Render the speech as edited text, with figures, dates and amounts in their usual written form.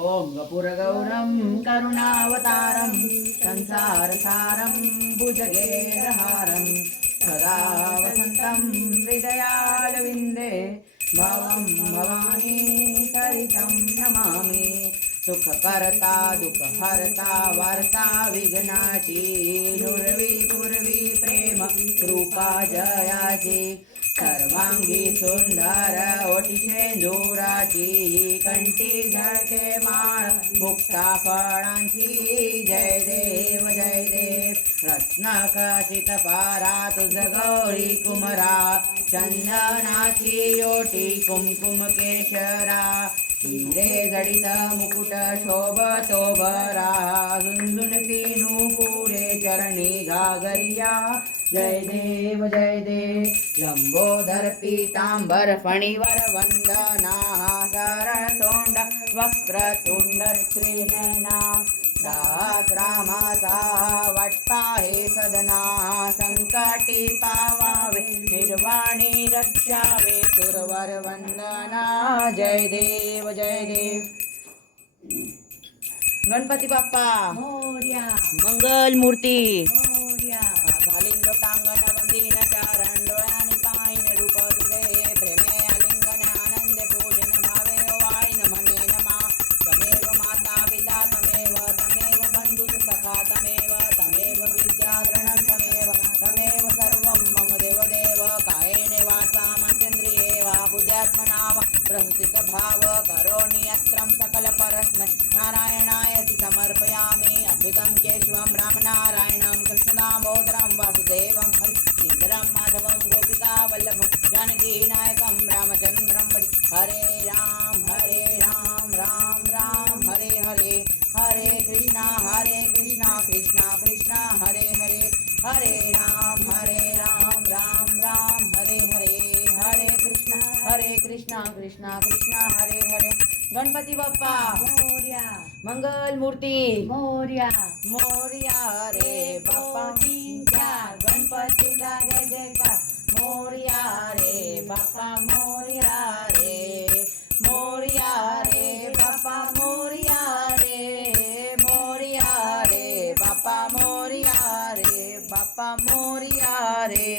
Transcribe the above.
ॐ गपुरगौरं करुणावतारं संसारसारं भुजगेन्द्रहारं सदा वसन्तं हृदयारविन्दे भवं भवानी सरितं नमामि। सुखकर्ता दुःखहर्ता वार्ता विघ्नाची नुरवी पूर्वी प्रेम कृपा जयाची सर्वांगी सुंदर ओटी शेंदुराची कंठी झळके माळ मुक्ता फळांची जय देव रत्नखचित पारा तुझ गौरी कुमरा चंदनाची ओटी कुमकुम केशरा हिरे जडित मुकुट शोभतो बरा झुंझुनती नूपुरे चरणी घागरिया जय देव लंबोदर पीतांबर फणीवर वंदना सरळ तोंड वक्रतुंड त्रिनयना सहस्रामाचा वाटपा हे सदना संकटी पावावे निर्वाणी रक्षावे सुरवर वंदना जय देव गणपती बाप्पा मोरया मंगल मूर्ती मोरया घालीन लोटांगण वंदीन चरण डोळ्यानी पाहिन रूप तुझे प्रेमे आलिंगन आनंदे पूजन भावे ओवाळीन म्हणे नमा तमेव माता पिता तमेव बंधुत सखा तमेव विद्याधरणं तमेव सर्वं मम देव कायेने वाचा मनसेन्द्रिये वा बुद्ध्यात्मना वा प्रसुतित भाव करोमि यत्रं सकल परस्मै नारायणाय समर्पयामि अच्युतं केशवं रामनारायणं कृष्णदामोदरं वासुदेवं हरिश्रीधरं माधवं गोपिका वल्लभं जानकी नायकं रामचन्द्रं भजे हरे राम राम राम हरे हरे हरे कृष्णा कृष्णा कृष्णा हरे हरे राम राम राम हरे हरे कृष्णा कृष्णा हरे हरे गणपती बाप्पा मोरया मंगल मूर्ती मोरया रे बाप्पा गणपतीचा जय जयकार मोरया रे बाप्पा मोरया रे बाप्पा मोरया रे बाप्पा मोरया रे बाप्पा मोरया रे